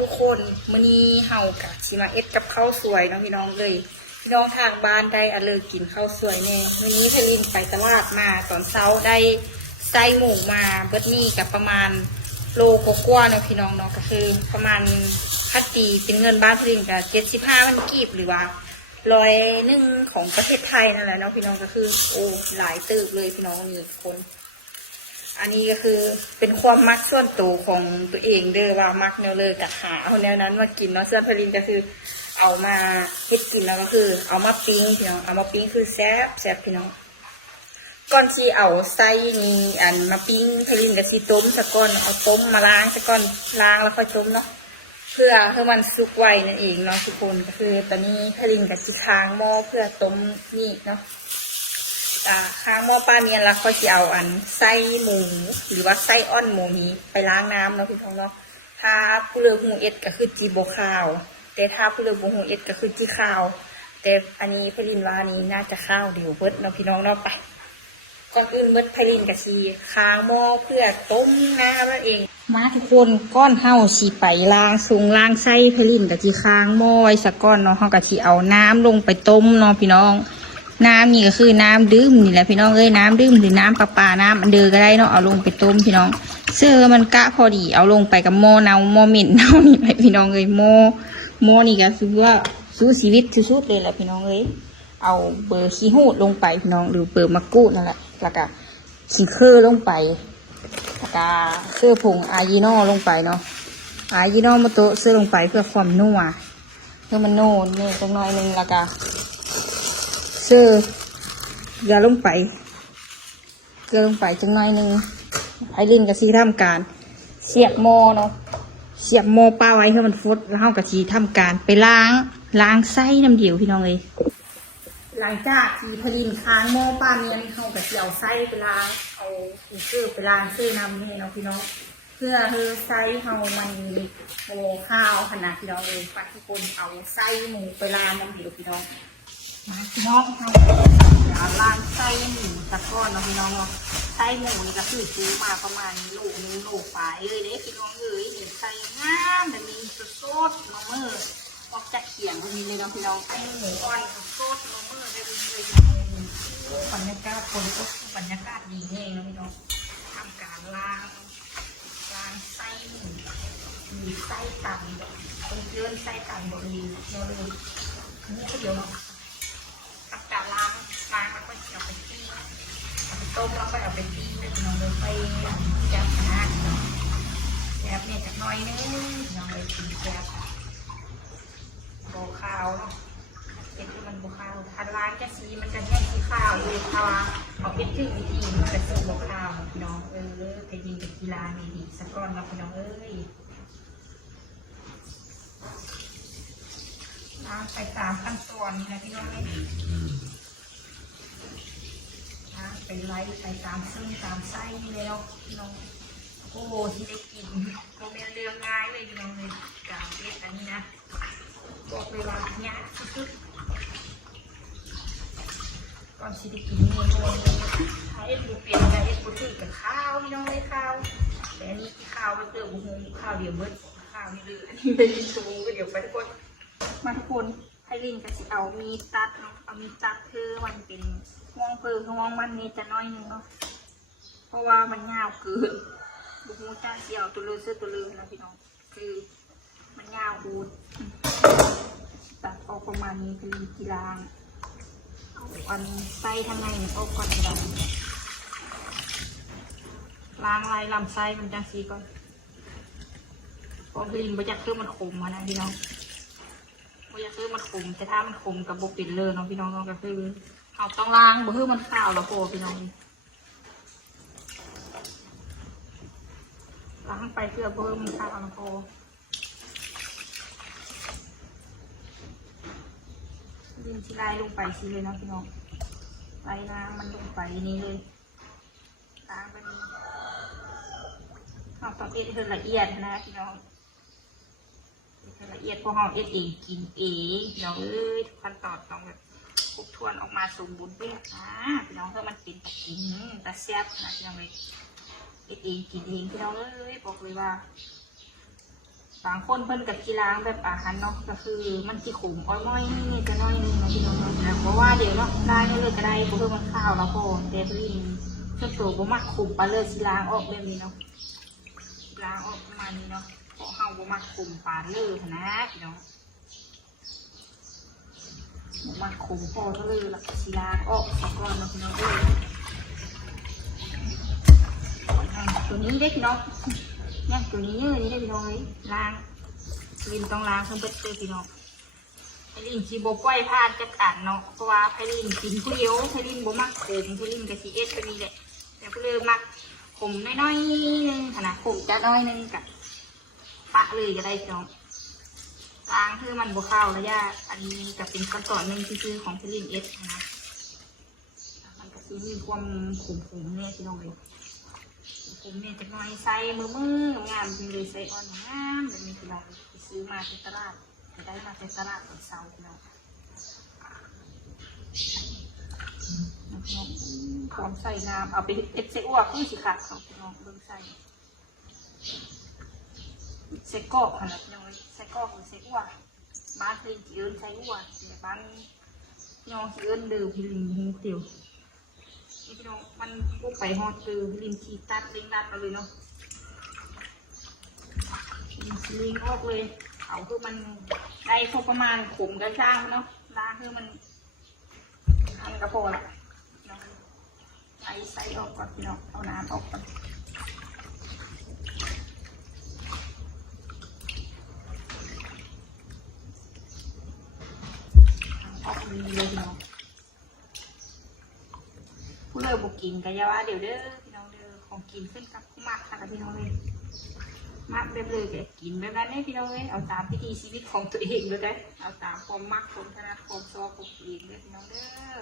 ทุกคนมื้อนี้เฮากะสิมาเอ็ดกับข้าวสวยน้องพี่น้องเลยพี่น้องทางบ้านได้เลิกกินข้าวสวยแน่มื้อนี้พลินไปตลาดมาตอนเช้าได้ไส้หมูมาเบิดนี้กับประมาณโลกว่าๆเนาะพี่น้องเนาะก็คือประมาณคัดตีเป็นเงินบ้านพลินกับ75มันกีบหรือว่า101ของประเทศไทยนั่นแหละเนาะพี่น้องก็คือโอ้หลายตึกเลยพี่น้องนี่คนอันนี้ก็คือเป็นความมักส่วนตัวของตัวเองเด้อว่ามักแนวเลยกับหาเอาแนวนั้นมากินเนาะส่วนพลินก็คือเอามาเฮ็ดกินแล้วก็คือเอามาปิ้งพี่น้องเอามาปิ้งคือแซ่บพี่น้องก่อนที่เอาไส้นี่อันมาปิ้งพลินกับซีต้มสะก้อนเอาต้มมาล้างสะก้อนล้างแล้วค่อยต้มเนาะเพื่อให้มันสุกไวนั่นเองเนาะทุกคนก็คือตอนนี้พลินกับซีค้างหม้อเพื่อต้มนี่เนาะค้างหม้อป้าเนียนแล้วก็จะเอาอันไส้หมูหรือว่าไส้อ้อนหมูนี้ไปล้างน้ำเนาะพี่น้องเนาะถ้าผู้เลือกหูเอ็ดก็คือจีโบข้าวแต่ถ้าผู้เลือกหูเอ็ดก็คือจีข้าวแต่อันนี้พลินว่านี้น่าจะข้าวเดี๋ยวเบิดเนาะพี่น้องเนาะไปก่อนอื่นเบิดพลินกับชีค้างหม้อเพื่อต้มน้ำนั่นเองมาทุกคนก้อนเห่าชีไปล้างซุงล้างไส้พลินกับจีค้างหม้อไว้สักก้อนเนาะเขากับชีเอาน้ำลงไปต้มเนาะพี่น้องน้ำนี่ก็คือน้ำดื่มนี่แหละพี่น้องเอ้ยน้ำดื่มหรือน้ำประปาน้ำอันเดือก็ได้เนาะเอาลงไปต้มพี่น้องเสื้อมันกะพอดีเอาลงไปกับหม้อเนาหม้อเหม็นเนานี่ไปพี่น้องเอ้ยหม้อนี่ก็คือว่าสู้ชีวิตสุดๆเลยแหละพี่น้องเอ้ยเอาเบอร์ขี้หูดลงไปพี่น้องหรือเบอร์มะกรูดนั่นแหละแล้วก็ขี้เครือลงไปแล้วก็เครือผงอายิโน่ลงไปเนาะอายิโน่มาโตะเสื้อลงไปเพื่อความนัวเพื่อมันโน่นนี่จังน้อยนึงแล้วก็เสื้อเกลือลงไปจังน้อยนึงไอรินกับซีทำการเสียบหม้อเนาะเสียบหม้อป้าไว้ให้มันฟดแล้วเฮากับซีทำการไปล้างไส้น้ำเดียวพี่น้องเลยหลังจากที่พลินค้างหม้อป้าเนียนเฮากับเอาไส้ไปล้างเอาเสื้อไปล้างเสื้อน้ำนี่เนาะพี่น้องเพื่อให้ไส้เฮามันโมข้าวขนาดพี่น้องเลยฝากทุกคนเอาไส้หมูไปล้างน้ำเดียวพี่น้องมาพี่น้องเอาล้างไส้หมูตะก้อนเนาะพี่น้องเนาะไส้หมูนี่ก็คือซื้อมาประมาณโลนึงโลปลายเลยเด้พี่น้องเลยเห็นไส้งามแต่มีสดๆน้องเมื่อออกจากเขียงก็มีเลยเนาะพี่น้องไส้หมูอ่อนสดๆน้องเมื่อได้เลยบรรยากาศคนก็บรรยากาศดีเองเนาะพี่น้องทำการล้างไส้หมูมีไส้ตันต้องเลื่อนไส้ตันบริเวณเราเลยนี่ก็เดี๋ยวเนาะตักกะล้างแล้วก็เอาไปตีเอาไปต้มแล้วก็เอาไปตีน้องเลยไปจับนะแซ่บเนี่ยจากน้อยนึงน้องเลยตีแซ่บโบขาวเนาะเป็นที่มันโบขาวทันล้างแค่สีมันจะแห้งสีขาวเลยค่ะเอาเป็นที่วิธีมันจะสีโบขาวน้องไปยิงกับกีฬาดีๆสักก้อนเราพี่น้องไปตามขั้นตอนนี่นะพี่น้องไปไล่ไปตามซึ่งตามไส้แล้วพี่น้องโอ้ที่ได้กินโมเมนต์เรื่องง่ายเลยพี่น้องเลยการเล็ดอันนี้นะบอกเลยว่าเนี้ยสุดๆก่อนที่ได้กินเมนูนี้ถ้าเอ็ดบูเปลี่ยนกับเอ็ดบูถือกับข้าวพี่น้องเลยข้าวแต่อันนี้ข้าวไม่เจอบุ้งข้าวเดียวเบิดข้าวนี่เลยอันนี้เป็นสูงก็เดี๋ยวไปทุกคนมาทุกคนให้ลินกับสิเอามีตัดเนาะเอามีตัดคือมันเป็นห่วงเพิงห่วงมันนี่จะน้อยนึงเนาะเพราะว่ามันยาวเกินบุกมูจ้าเสียวตัวเลือเสื้อตัวเลือนะพี่น้องคือมันยาวบูดตัดออกประมาณนี้คือกีฬาเอาอันไส้ทางในออกก่อนกันล้างลายลำไส้มันจังสีก่อนเพราะลินไม่อยากคือมันขมนะพี่น้องอยากซื้อมันขมแต่ถ้ามันขมกับโบปิดเลยเนาะพี่น้องก็คือเอาต้องล้างบ่ให้มันข้าวแล้วโปพี่น้องล้างไปเพื่อบ่ให้มันข้าวแล้วโปยิงชิ้นไล่ลงไปสิเลยเนาะพี่น้องไล่น้ำมันลงไปนี้เลยล้างไปนี้เอาต้องเอ็ดให้ละเอียดนะพี่น้องละเอียดพวกเราเองกินเองเราขั้นตอนต้องแบบครบถ้วนออกมาสมบูรณ์แบบพี่น้องเพื่อมันเป็นตะกินตะแซ่บนะพี่น้องเลยเองกินเองพี่น้องบอกเลยว่าไป บางคนเพิ่นกับกีล้างแบบอาหารเนาะก็คือมันสิขมอ้อยม้อยนี่จะน้อยนึงนะพี่น้องนะเพราะว่าเดี๋ยวเนาะได้เลยก็ได้เพราะมันข้าวแล้วพอแต่พลินเจ้าตัวบ่มักขมปลาเลือดสิล้างออกแบบนี้เนาะล้างออกประมาณนี้เนาะเพราะเฮาบ่มักขมปลาเลือดนะพี่น้องบ่มักขมพอเท่าเลยแล้วสิล้างออกก่อนเนาะพี่น้องตัวนี้ได้พี่น้องเนี่ยตัวนี้นี่ได้พี่น้องเลยล้างลินต้องล้างเพิ่มเติมพี่น้องไพลินชีโบก้อยพลาดจะกัดเนาะเพราะว่าไพลินกินผู้เดียวไพลินโบมักขมไพลินกับซีเอสก็มีแหละแต่ผู้เลือมักขมน้อยๆนึงขนาดขมจะน้อยนึงกับปะเลยก็ได้พี่น้องล้างคือมันโบเข้าแล้วย่าอันนี้จะเป็นขั้นตอนหนึ่งที่ซื้อของไพลินเอสนะมันก็คือมีความขมๆเนี่ยพี่น้องเลยผมเนี่ยจะน้อยใส่มืองามจริงเลยใส่อ่อนงามแบบนี้คือเราไปซื้อมาที่ตลาดไปได้มาที่ตลาดตอนเช้าเนาะพร้อมใส่น้ำเอาไปเอ็ดใส่อ้วกคือสิค่ะของพี่น้องเบิ่งใส่กอกขนาดน้อยใส่กอกหรือใส่อ้วกบ้านพี่ลิงเอิญใส่อ้วกแต่บ้านน้องเอิญเดือพี่ลิงหูเตียวพี่น้องมันปุ๊บไปฮอดคือลินชีตัดลิงดัดเอาเลยเนาะลิงออกเลยเอาคือมันได้พอประมาณขมกระช่างเนาะล้างคือมันทันกระโปงละใส่ออกก่อนพี่น้องเอาน้ำออกก่อนออกเลยพี่น้องผู้เลิกบุกินกันยาว่าเดี๋ยวเด้อพี่น้องเด้อของกินขึ้นกับมักค่ะพี่น้องเลยมักแบบเลยแกกินแบบนั้นเนี่ยพี่น้องเลยเอาตามพิธีชีวิตของตัวเองเลยได้เอาตามความมักความถนัดความชอบของตัวเองเลยพี่น้องเด้อ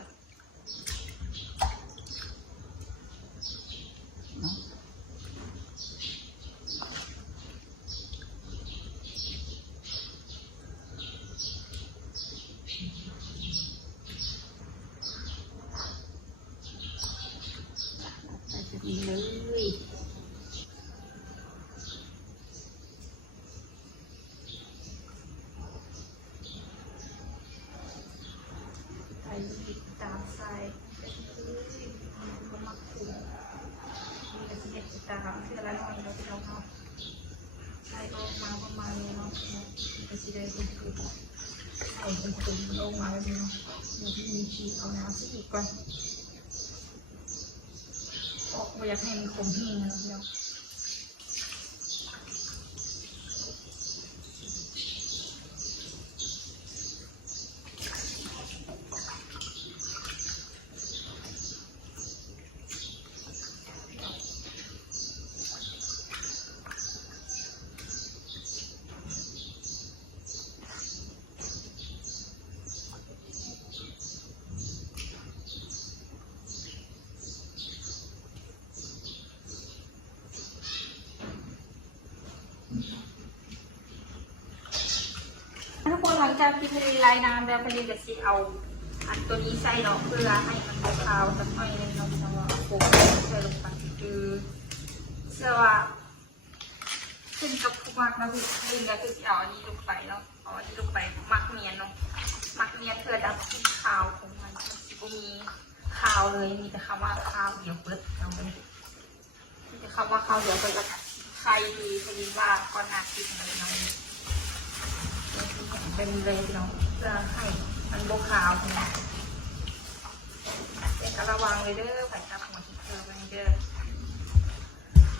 ดีเลยไปตามสายก็มักคุ้มมีกระสีตามเพื่อละน้อยเราที่เราเอาใส่ออกมาประมาณนี้เนาะกระสีได้เป็นคือใส่เป็นตุ่มลงมาแบบนี้เนาะเดี๋ยวที่มีชีเอาน้ำสีก่อนออกมาอยากให้มันขมแห้งนะพี่น้องทุกคนหลังจากที่พลีลายน้ำแล้วพลีจะซีเอาอันตัวนี้ใส่เนาะเพื่อให้มันขาวสักหน่อยนึงเนาะเพราะว่าโค้งใส่ลงไปคือเชื่อว่าขึ้นกับผู้มักนะพี่ลิงก็คือเอาอันนี้ลงไปเนาะเอาอันนี้ลงไปมักเนียนเนาะมักเนียนเพื่อดับกลิ่นขาวของมันก็มีขาวเลยมีแต่คำว่าขาวเดี๋ยวเปิดเอาไปมีแต่คำว่าขาวเดี๋ยวเปิดแล้วใครดีพลีว่าก่อนหน้าคิดอะไรน้อยเป็นเลยเนาะเพื่อให้มันโบขาวนะเป็นกระวังเลยเด้อใส่จับหัวชิ้นเคอร์ไปเด้อ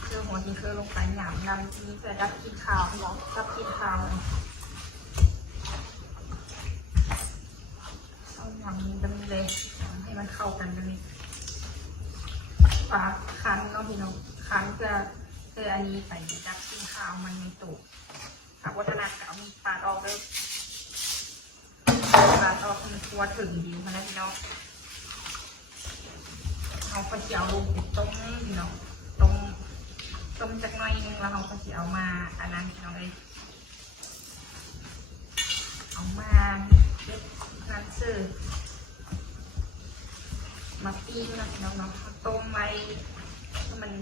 เชื่อหัวชิ้นเคอร์ลงไปหยาบนำนี้เพื่อดับกลิ่นขาวเนาะดับกลิ่นขาวเอาหยาบนี้แบบนี้เลยให้มันเข้ากันแบบนี้ปาคั้นเนาะพี่น้องคั้นเพื่ออันนี้ใส่ดับกลิ่นขาวมันในตู้วัฒนธรรมปาดออกเลยปาดออกมันตัวถึงดิวมาแล้วพี่น้องเอาข้าวเจียวลงต้มพี่น้องต้มจากหน่อยนึงแล้วเอาข้าวเจียวมาอันนั้นพี่น้องเลยเอามาเล็ดน้ำซื่อมาปิ้งนะพี่น้องเนาะต้มไว้ให้มัน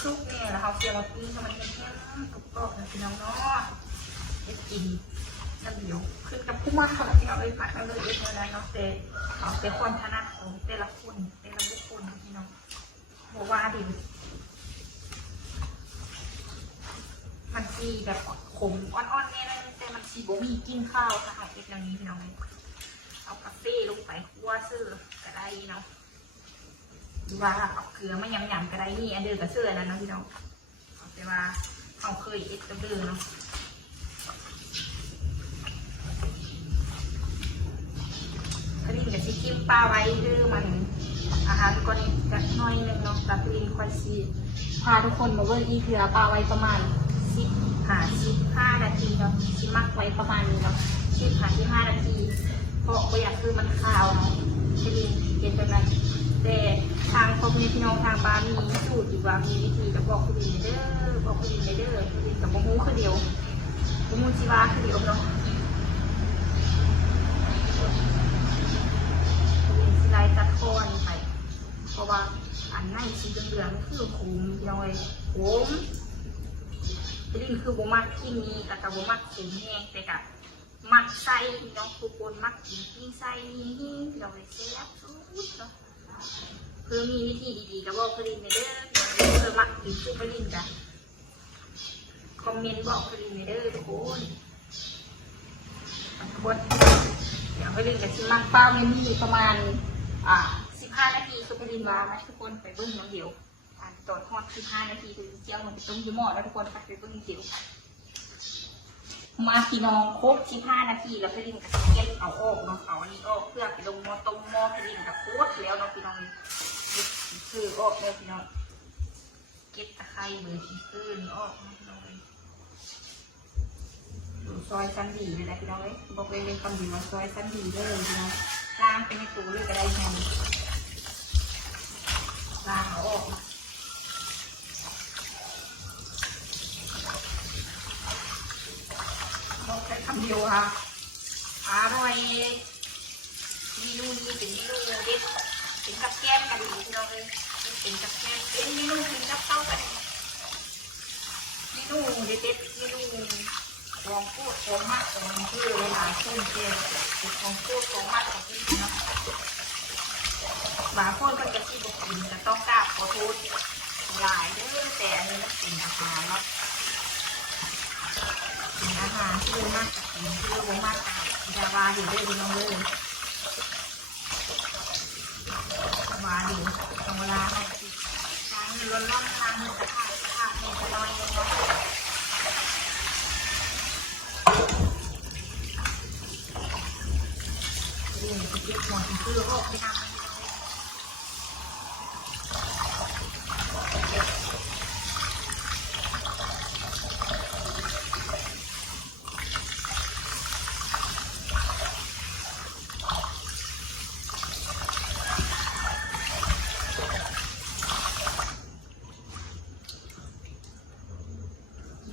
ชุกเนี่ยแล้วเอาเจียวมาปิ้งให้มันแห้งๆกรอบๆนะพี่น้องเนาะ เอ็ดกินน้ำเดียวขึ้นกับผู้มากค่ะที่เราไปผัดเอาเลยเอ็ดเท่านั้นเนาะแต่เอาแต่ความถนัดของแต่ละคนแต่ละบุคคลพี่น้องบอกว่าดิมันสีแบบขมอ่อนๆเนี่ยนะแต่มันสีบ่มีกินข้าวค่ะเอาเอ็ดอย่างนี้พี่น้องเอากาแฟลงไปคั่วซื้อก็ได้เนาะหรือว่าเอาเกลือไม่ยำๆก็ได้นี่อันเดียวกับเสื้อนั่นนะพี่น้องแต่ว่าเขาเคยเอ็ดกับเดือเนาะกระดิ่งกับซีกิ้มปลาไว้คือมันอาหารก่อนจะน้อยนึงเนาะแต่กระดิ่งคอยซีพาทุกคนมาเบิ่งอีเถื่อปลาไว้ประมาณ15 นาทีเนาะชิมักไว้ประมาณนี้เนาะ15 นาทีเพราะประหยัดคือมันขาวเนาะกระดิ่งเห็นแบบนั้นแต่ทางพ่อแม่พี่น้องทางบ้านมีสูตรอยู่ว่ามีวิธีจะบอกคุณดินเด้อบอกคุณดินเด้อคุณดินกับโมโหคือเดียวโมโหชีวาคือเดียวเนาะคุณดินสิไลตัดคอนไปเพราะว่าอันไหนสีเหลืองๆคือขมย่อยขมคุณดินคือโบมักที่มีแต่กับโบมักขมแห้งแต่กับมักไส้น้องทุกคนมักกินที่ไส้นี่เราเลยแซ่บสุดเนาะเพื่อมีวิธีดีๆกับบอกผลิตในเด้อเพื่อมักกินชื่อผลิตกันคอมเมนต์บอกผลิตในเด้อทุกคนเดี๋ยวผลิตกับชิมังเป้าเนี่ยมีประมาณ15 นาทีคือผลิตมาไหมทุกคนไปเบิ้งน้ำเดียวตอนทอด15 นาทีคือเจียวมันไปต้มยี่หม้อแล้วทุกคนไปเบิ้งเดียวมาพี่น้องครบ15 นาทีแล้วผลิตกับเก็บเอาออกเนาะเอาอันนี้ออกเพื่อไปลงหม้อต้มหม้อผลิตกับโคตรแล้วเนาะพี่น้องคือออกเลยพี่น้องเก็บตะไคร้เบอร์ที่ซื้อออกพี่น้องเลยซอยสั้นดีเลยนะพี่น้องเลยบอกเลยเป็นคำดีว่าซอยสั้นดีเลยพี่น้องล้างเป็นในตู้เลยก็ได้ไงล้างเอาออกบอกแค่คำเดียวค่ะอร่อยเมนูนี้เป็นเมนูเด็ดเป็นกับแก้มกันดีพี่น้องเลยเป็นกับแก้มเป็นเมนูเป็นกับเต้ากันเมนูเด็ดเมนูของพูดของมัดของคือเวลาขึ้นเกมเป็นของพูดของมัดของที่นะบางคนก็จะที่บอกกินจะต้องกราบขอโทษหลายเด้อแต่อันนี้มันเป็นอาหารเนาะเป็นอาหารที่มากกินที่เรามากยาวาอยู่ด้วยพี่น้องเลยวาอยู่ตรงเวลาเขาทางร้อนๆทางกระทะให้จะน้อยลงเนาะนี่จะเก็บหมดคือออกไปทำ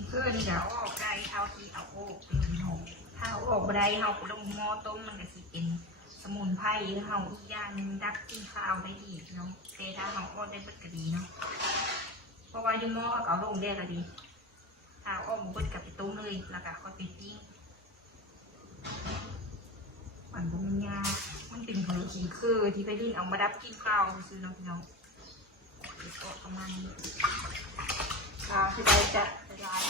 เพื่อที่จะออกได้เท่าที่เอาออกถ้าเอาออกไม่ได้เอาไปลงหม้อต้มมันก็สิเป็นสมุนไพรเฮาอีกอย่างนึงดับกินข้าวได้ดีเนาะแต่ถ้าเฮาออกได้ก็ดีเนาะเพราะว่าอยู่หม้อเอาลงได้ก็ดีถ้าออกมันก็กลับไปต้มเลยแล้วก็ค่อยไปปิ้งมันบ่มียามันเป็นของขี้คือที่ไปดิ้นเอามาดับกินข้าวซื้อน้องพี่น้องออกประมาณนี้ที่เราจะย้าย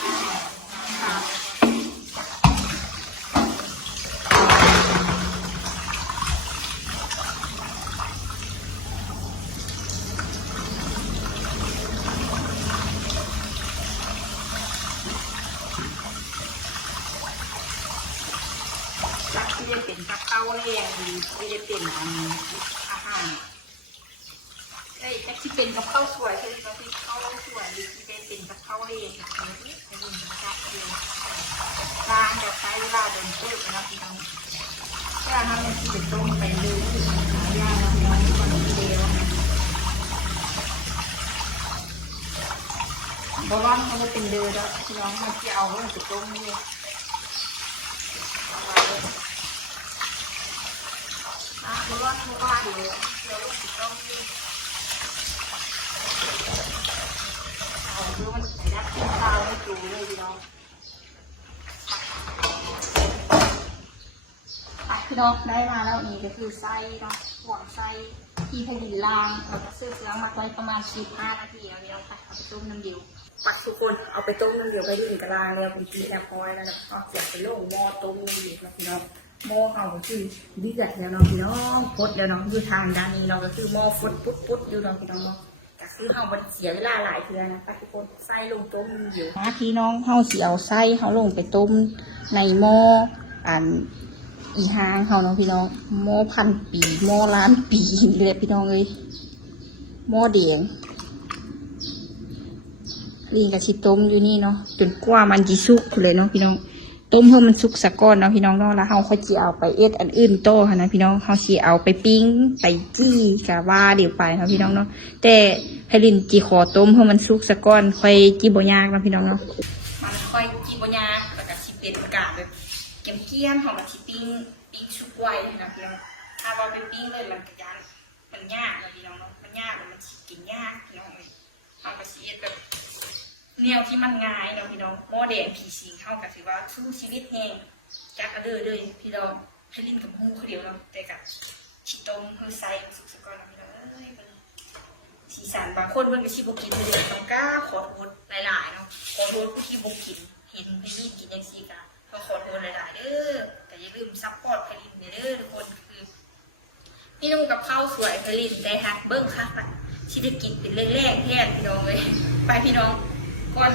จากที่จะเป็นกับเต้าเลี้ยงดีที่จะเป็นอาหารแต่ที่เป็นกับข้าวสวยคือเราที่ข้าวสวยที่เป็นกับข้าวเลี้ยงกับอะไรที่เป็นกับเลี้ยงร้านจะใช้เวลาเดินเที่ยวนะพี่น้องถ้าทำที่เป็นต้มไปเลยหายากนะพี่น้องคนเดียวบอลลอนเขาจะเป็นเดือดแล้วพี่น้องเขาจะเอาไว้ติดต้มนี่บอลลอนเขาว่าอยู่เดี๋ยวติดต้มนี่คือมันใส่ได้ข้าวไม่จูเลยพี่น้อง พี่น้องได้มาแล้วนี่ก็คือไส้เนาะห่วงไส้ที่ผลิตลางเราจะซื้อเครื่องมาไว้ประมาณ15 นาทีแล้วพี่น้องค่ะเอาไปต้มน้ำเดียวปักทุกคนเอาไปต้มน้ำเดียวไปดิ้นกระลางแล้วเป็นทีแอบพอยแล้วก็เสียบไปลงหม้อต้มน้ำเดียวนะพี่น้องหม้อเอาก็คือเดือดแล้วเนาะพี่น้องพดแล้วเนาะอยู่ทางด้านนี้เราก็คือหม้อฟดปุ๊ดอยู่เนาะพี่น้องเนาะก็คือเฮามันเสียเวลาหลายเทื่อนะปักทุกคนไส้ลงต้มน้ำเดียวพี่น้องเฮาสิเอาไส้เฮาลงไปต้มในหม้ออีหางเขาเนาะพี่น้องหม้อพันปีหม้อล้านปีเลยพี่น้องเลยหม้อแดงลีนกับชิต้มอยู่นี่เนาะจนกว่ามันจะสุกเลยเนาะพี่น้องต้มเพื่อมันสุกสักก้อนเนาะพี่น้องเนาะแล้วเขาค่อยจะเอาไปเอ็ดอันอื่นโตค่ะนะพี่น้องเขาจะเอาไปปิ้งไปจี้กะว่าเดี๋ยวไปเนาะพี่น้องเนาะแต่ให้ลินจีขอต้มเพื่อมันสุกสักก้อนค่อยจีบยากเนาะพี่น้องเนาะมันค่อยจีบยากแล้วก็ชิเป็นกาแบบเกี้ยมๆของมันชิปิ้งชุบไว้นะพี่น้องถ้าเราไปปิ้งเลยมันก็ยังมันยากเลยพี่น้องเนาะมันยากมันกินยากพี่น้องเลยเอาไปเสียแบบแนวที่มันง่ายเนาะพี่น้องหม้อแดงผีสิงเข้ากับถือว่าสู้ชีวิตแห้งจากกระเดือเลยพี่น้องให้ลิ้นกับหูเขาเดียวเนาะแต่กับชิต้มคือไซสุกสกอนพี่น้องเอ้ยสีสันบางคนมันก็ชิบกินเลยต้องกล้าขอโทษหลายๆเนาะขอโทษผู้ที่บกินเห็นให้ลิ้นกินอย่างซีกะก็ขอโทษหลายๆเด้อแต่อย่าลืมซัพพอร์ตผลิตเด้อทุกคนคือพี่นุ่งกับข้าวสวยผลิตได้ฮักเบิ้งค่ะชิได้กินเป็นแรกๆแทนพี่น้องเลยไปพี่น้องก้อน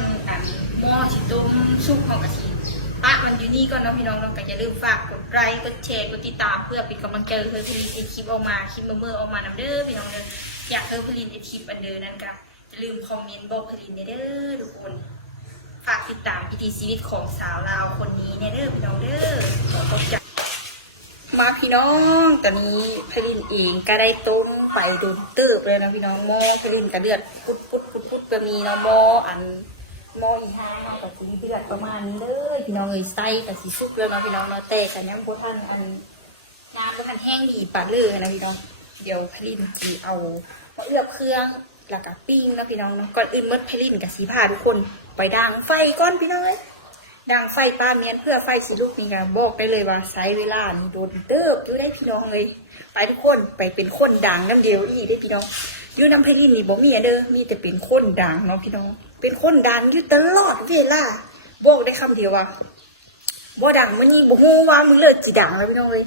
หม้อชิต้มซุปของกะทิปะมันอยู่นี่ก่อนเนาะพี่น้องเราก็อย่าลืมฝากกดไลค์กดแชร์กดติดตามเพื่อเป็นกำลังใจให้ผลิตคลิปออกมาคลิปเมื่อออกมานำเด้อพี่น้องเด้ออยากผลิตคลิปอันเดิมนั่นก็อย่าลืมคอมเมนต์บอกผลิตเด้อทุกคนฝากติดตามวิถีชีวิตของสาวลาวคนนี้เด้อพี่น้องเด้อขอขอบใจมาพี่น้องตอนนี้ผลิตเองก็ได้ต้มไปโดนเติบเลยนะพี่น้องหม้อผลิตกระเดือดปุ๊ดก็มีเนาะหม้ออีห้ากับสีเดือดประมาณนี้เลยพี่น้องเลยไส้กับสีสุกเลยเนาะพี่น้องเนาะแต่กันยังพวกท่านน้ำพวกท่านแห้งดีปะเลยนะพี่น้องเดี๋ยวผลิตจีเอามาเอือบเครื่องแล้วก็ปิ้งนะพี่น้องเนาะก่อนอื่นเมื่อผลิตกับสีผ้าทุกคนไปดังไฟก้อนพี่น้องเลยดังไฟปลาเมียนเพื่อไฟสีลูกนี่ค่ะบอกได้เลยว่าใช้เวลาโดนเติบอยู่ได้พี่น้องเลยไปทุกคนไปเป็นคนดังน้ำเดียวอีได้พี่น้องอยู่น้ำผลิตนี่บอกมีเด้อมีแต่เป็นคนดังเนาะพี่น้องเป็นคนดังอยู่ตลอดเวลาบอกได้คำเดียวว่าบ่ดังมันนี่บ่ฮู้ว่ามึงเลิศจีดังแล้วพี่น้องเลย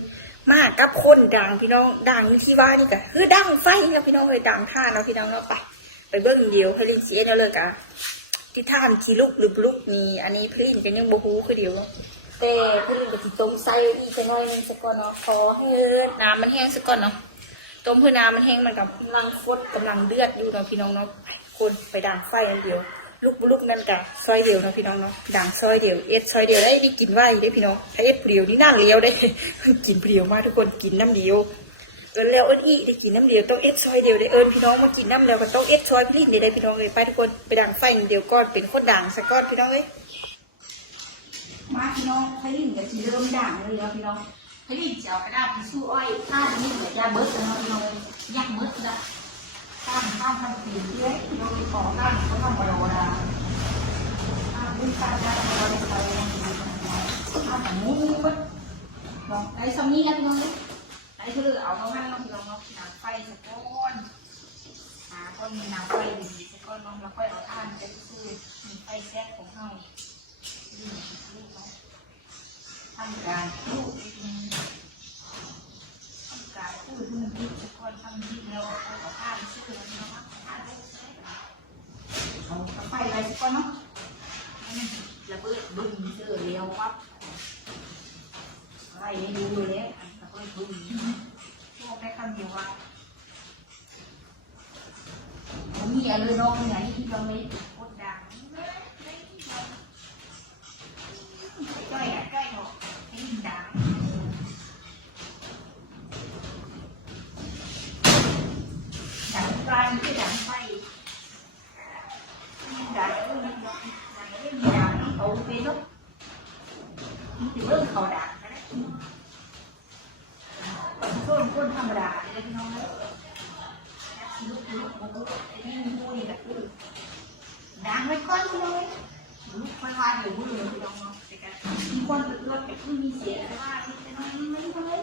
มากับคนดังพี่น้องดังที่ว่านี่ก็คือดังไฟนะพี่น้องเลยดังท่าเนาะพี่น้องเนาะไปเบิ้งเดียวให้ลินเสียแล้วเลยกะที่ท่านที่ลุกหรือลุกมีอันนี้พลินกันยังบ่ฮู้คือเดียวแต่พลินกับที่ต้มไส้อีกน้อยนึงสักก่อนเนาะขอให้น้ำมันแห้งสักก่อนเนาะต้มเพื่อน้ำมันแห้งมันกับกำลังฟดกำลังเดือดอยู่เนาะพี่น้องเนาะคนไปดังไฟอันเดียวลูกนั่นกะซอยเดียวนะพี่น้องเนาะดังซอยเดียวเอ็ดซอยเดียวได้กินไว้ได้พี่น้องถ้าเอ็ดเดียวนี่น่าเลี้ยวได้กินเดียวมากทุกคนกินน้ำเดียวแล้วอีได้กินน้ำเดียวต้องเอ็ดซอยเดียวได้พี่น้องมากินน้ำแล้วก็ต้องเอ็ดซอยพี่ลิ้นได้พี่น้องเลยไปทุกคนไปดังไฟเดียวก้อนเป็นคนดังสักก้อนพี่น้องเลยมาพี่น้องพี่ลิ้นกับสีเริ่มดังเลยแล้วพี่น้องพี่ลิ้นจะเอากระดาษทิชชู่อ้อยท่านี้เหมือนยาเบิร์ดนะพี่น้องยักเบิร์ดนะข้ามทำสีเลี้ยพี่น้องขอข้ามเขาทำบอลนะวิ่งข้ามได้บอลไปข้ามมูเบิร์ดน้องไอ้สามีนะพี่น้องเลยไอ้คือเอาน้องนั่งน้องพี่น้องน้ำไฟสักก้อนก้อนมีน้ำไฟดีสักก้อนน้องแล้วค่อยเอาท่านจะซื้อมีไฟแซ่บของเขาทำการลูกทำการพูดมันดีสักก้อนทำดีแล้วเอาท่านซื้อแล้วน้องท่านได้เอาไฟอะไรสักก้อนเนาะระเบิดบึ้งซื้อเลี้ยวปั๊บไฟให้ดูเลยระเบิดบึ้งพวกได้คำเดียวว่ามีอะไรน้องไหนที่เราไม่กดดังใกล้หรอกให้ดังดังไฟไม่ใช่ดังไฟดังไม่มีดังเขาเป็นลูกมันถือว่าเขาดังนะคนธรรมดาเลยพี่น้องเลยลุกไอ้นี่มูนี่แบบดังไปก้อนเลยลุกไปวานอยู่มือเลยพี่น้องเนาะแต่กันมีคนรถไปขึ้นมีเสียแต่ว่าที่จะน้อยไม่เลย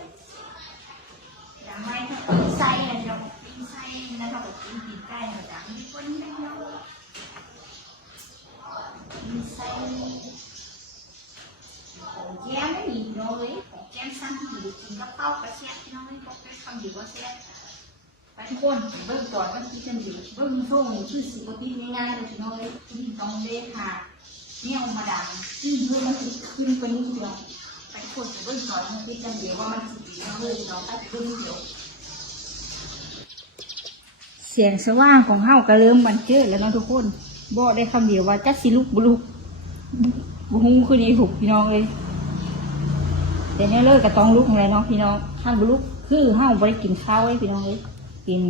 ซ่บพี่น้องบอกได้คำดีว่าแซ่บไปทุกคนเบิ้งก่อนว่าที่เป็นอยู่เบิ้งโซ่ชื่อสิบปีง่ายๆเลยพี่น้องเลยที่ต้องเล่ค่ะเนี่ยมาดังซึ่งเพื่อมันขึ้นไปนิดเดียวไปทุกคนเบิ้งก่อนว่าที่เป็นเดียวว่ามันสิบปีเลยเราไปเบิ้งเดียวเสียงสว่างของเฮาก็เริ่มบันเจิดแล้วนะทุกคนบอกได้คำเดียวว่าจักสิลุกบุลุกบุ้งคือดีถูกพี่น้องเลยแต่เนี่ยเลิกกับต้องลุกอะไรน้องพี่น้องท่านบุลุกคือเฮาไปกินข้าวไว้พี่น้องเลยกิน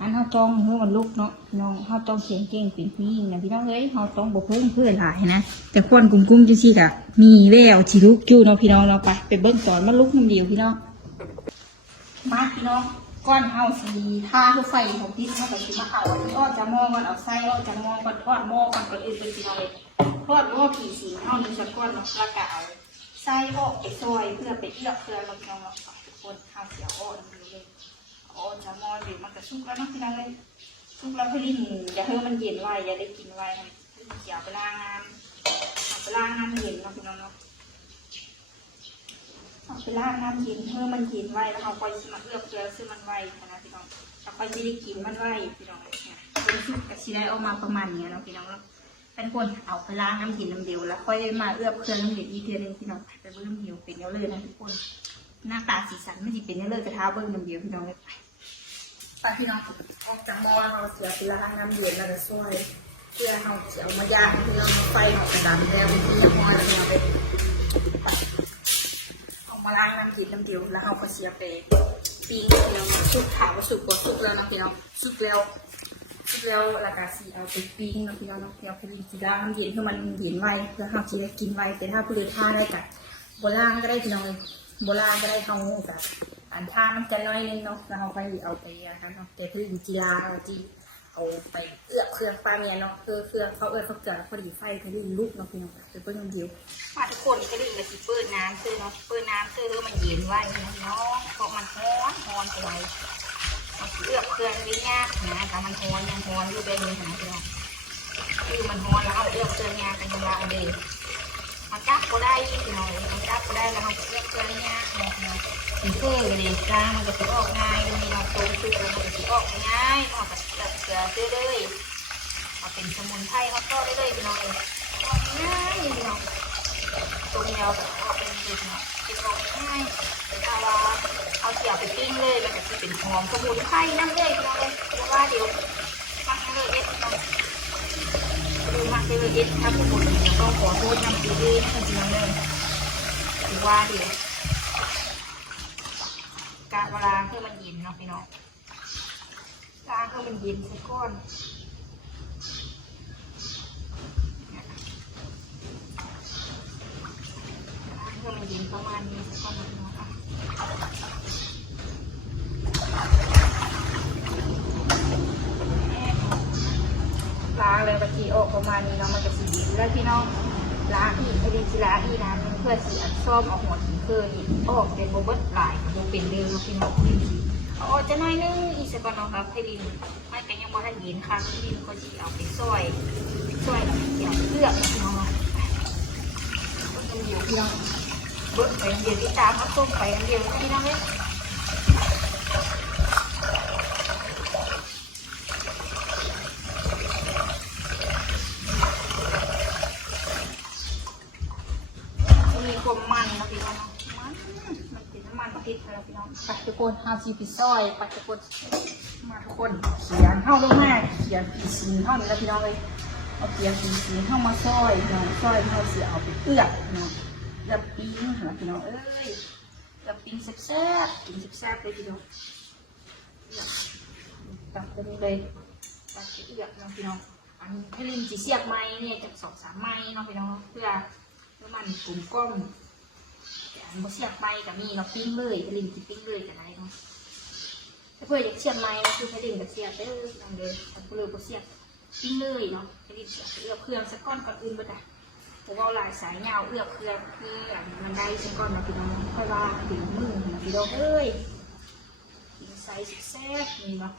อันเฮาต้องเพื่อมันลุกเนาะพี่น้องเฮาต้องเสียงเก่งเป็นผู้หญิงนะพี่น้องเลยเฮาต้องบ่เพิ่มเพื่อหลายนะแต่คนกุ้มๆจังซี่กะมีแววสิลุกอยู่เนาะพี่น้องเราไปเบิ้งสอนมันลุกน้ำเดียวพี่น้องมาพี่น้องก้อนเฮาสีท่าทุกไฟของที่เขาไปซื้อมาเอาที่อ้อจะมองก่อนเอาไส้อ้อจะมองก่อนทอดหม้อก่อนอื่นเป็นพี่น้องเลยทอดหม้อผีสีเฮานี่สักก้อนเนาะแล้วก็เอาไส้ออกไปซอยเพื่อไปเลือกเพื่อเราพี่น้องเราทุกคนเฮาเสียอ้อนี่เลยอ้อจะมองอยู่มันก็สุกแล้วเนาะพี่น้องเลยสุกแล้วพี่ลิ้นอย่าให้มันเย็นไว้อย่าได้กินไว้อย่าไปล้างน้ำเอาไปล้างน้ำเย็นเนาะพี่น้องเนาะเอาไปล้างน้ำเย็นเพื่อมันเย็นไว้แล้วเอาไปมาเลือกเกลือซึ่งมันไว้นะพี่น้องเอาไปจะได้กินมันไว้พี่น้องเนี่ยเป็นสุกกับชีได้ออกมาประมาณนี้เนาะพี่น้องแล้วเป็นคนเอาไปล้างน้ำเย็นน้ำเดียวแล้วค่อยมาเลือกเครื่องน้ำเย็นอีกทีนึงพี่น้องไปเบิ้งน้ำเดียวเป็นเนื้อเลยนะทุกคนหน้าตาสีสันไม่ดีเป็นเนื้อเลยกระทะเบิ้งน้ำเดียวพี่น้องเลยไปพี่น้องออกจากหม้อเราเสียไปล้างน้ำเย็นแล้วก็ช่วยเพื่อเราเสียมาย่างพี่น้องไฟเรากระดับแล้วที่น้ำหม้อเราไปมาล้างน้ำจิตน้ำเดียวแล้วเอากระเทียมไปปิ้งแล้วสุกขาวสุกกว่าสุกแล้วนะพี่น้องสุกแล้วแล้วก็สีเอาไปปิ้งนะพี่น้องเนาะพี่น้องไปกินล้างน้ำเย็นเพื่อมันเย็นไว้เพื่อเราจะได้กินไว้แต่ถ้าผู้ใดทานได้กับโบราณก็ได้พี่น้องเลยโบราณก็ได้เขากับอันทานน้ำจะน้อยนึงเนาะแล้วเราไปเอาไปกันเนาะแต่คือจีราจีเอาไปเอือกเครื่องปลาเมียเนาะเครื่องเขาเขาเกิดพอดีไฟเขาดิ้นลุกเนาะพี่น้องคือเพื่อนเดียวมาทุกคนก็ดิ้นกับที่เปิดน้ำคือเนาะเปิดน้ำคือมันเย็นไว้เนาะเพราะมันร้อนไปเอาเอือกเครื่องนี้ยากนะแต่มันร้อนยังร้อนอยู่เป็นเลยนะพี่น้องคือมันร้อนแล้วเอาเอือกเครื่องยากกันยังละเดย์มันจับก็ได้พี่น้องมันจับก็ได้แล้วเอาเอือกเครื่องยากเนาะพี่น้องคือเเลยกลางมันจะติดออกง่ายมีเราโตคือมันจะติดออกง่ายเนาะแบบเกลือเตื้อเลยเอาเป็นสมุนไพรเขาก็ได้เลยพี่น้องเลยง่ายพี่น้องตัวแนวแบบเอาเป็นเด็กเนาะติดออกง่ายแต่ถ้าว่าเอาเกี่ยวไปปิ้งเลยมันจะเป็นหอมสมุนไพรนั่นเลยพี่น้องเลยเพราะว่าเดี๋ยวฟังเลยเอ็ดพี่น้องดูมากเลยเอ็ดถ้าผู้คนต้องขอโทษนำปีด้วยนะพี่น้องเลยถือว่าเดี๋ยวการเวลาเพื่อมันเย็นเนาะพี่น้องล้างเพื่อมันเย็นสักก้อนล้างเพื่อมันเย็นประมาณนี้สักก้อนพี่น้องค่ะล้างเลยปะจีออกประมาณนี้เนาะมันจะสีดีแล้วพี่น้องล้างอีกให้ดีสิล้างอีกนะเพื่อสีอัดซ่อมเอาหัวสีเคยอีกออกเป็นโบเบิ้ลลายมันเป็นเดิมเนาะพี่น้องอ๋อจะน้อยนึงอีสก่อนนะครับให้ดินไม่เป็นยังบ่ทันเย็นค่ะดินก็จะเอาไปซอยแล้วเกี่ยวเลือกพี่น้องก็เป็นเดียวพี่น้องเบิร์ดไปเดียวที่ตามเขาต้มไปอันเดียวพี่น้องเลยมีความมันนะพี่น้องติดแล้วพี่น้องปัจจุบันเฮาซีพิซซ่อยปัจจุบันมาทุกคนเขียนเฮาลงมาเขียนผีสีเฮานี่แล้วพี่น้องเลยเอาเขียนผีสีเฮามาซอยพี่น้องซอยเฮาเสียเอาไปเอือกพี่น้องเอือกปิ้งนะพี่น้องเอ้ยเอือกปิ้งแซ่บปิ้งแซ่บเลยพี่น้องตักไปเลยตักไปเอือกนะพี่น้องอันให้ลินจีเสียบไม้เนี่ยจาก2-3ไม้เนาะพี่น้องเพื่อมันกลุ่มก้มเสียบไม้กับมีเราปิ้งเลยผลิตปิ้งเลยกันได้เนาะถ้าเพื่ออยากเสียบไม้นะคือผลิตกับเสียบได้เลยนั่นเลยทำเปลือกเสียบปิ้งเลยเนาะผลิตเสียบเอือกเครื่องสักก้อนก่อนอื่นไปแต่ผมเอาลายสายเงาเอือกเครื่องคือมันได้สักก้อนมาพี่น้องค่อยว่าถึงมือนะพี่น้องเอ้ยใส่แซ่บนี่เนาะ